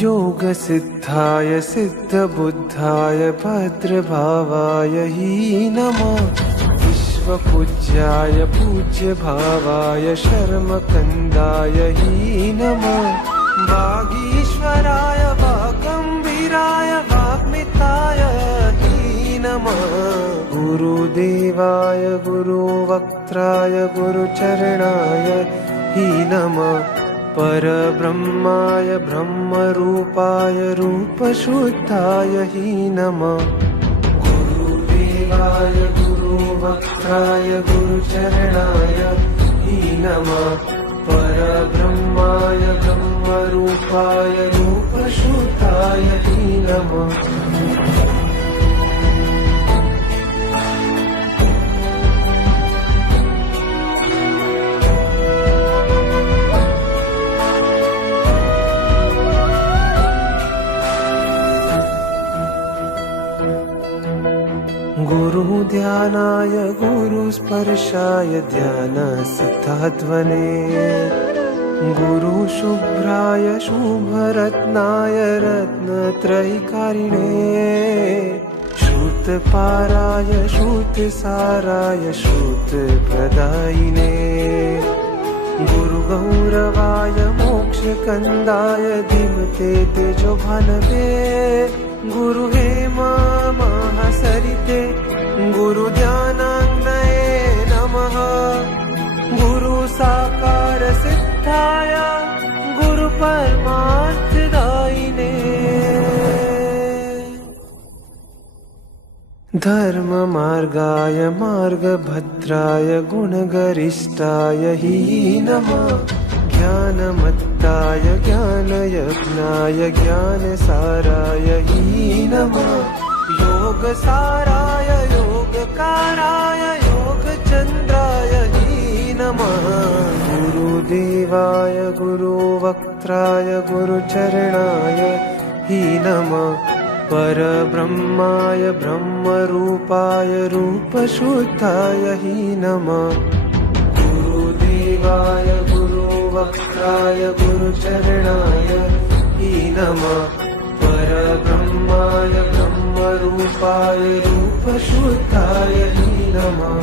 योगसिद्धाय सिद्धबुद्धाय भद्रभावाय हि नमः। विश्वपूज्याय पूज्यभावाय शर्मकन्दाय हि नमः। वागीश्वराय वागम्भीराय वाग्मिताय हि नमः। गुरुदेवाय गुरुवक्त्राय गुरुचरणाय हि नमः। परब्रह्माय ब्रह्मरूपाय रूपशुद्धाय हि नमः। गुरुदेवाय गुरुवक्त्राय गुरुचरणाय हि नमः। परब्रह्माय ब्रह्मरूपाय रूपशुद्धाय हि नमः। गुरुध्यानाय गुरुस्पर्शाय ध्यानसिद्धाध्वने। गुरुशुभ्राय शुभरत्नाय रत्नत्रयीकारिणे। श्रुतपाराय श्रुतसाराय श्रुतप्रदायिने। गुरुगौरवाय मोक्षकन्दाय धीमते तेजोभानवे। गुरुहेमा महासरिते गुरुध्यानाग्नये नमः। गुरुसाकार सिद्धाय गुरुपरमार्थदायिने। धर्ममार्गाय मार्गभद्राय गुणगरिष्ठाय हि नमः। ज्ञानमत्ताय ज्ञानयज्ञाय ज्ञानसाराय हि नमः। योगसाराय योगकाराय योगचन्द्राय हि नमः। गुरुदेवाय गुरुवक्त्राय गुरुचरणाय हि नमः। परब्रह्माय ब्रह्मरूपाय रूपशुद्धाय हि नमः। गुरुदेवाय गुरुवक्त्राय गुरुचरणाय हि नमः। परब्रह्माय ब्रह्मरूपाय रूपशुद्धाय हि नमः।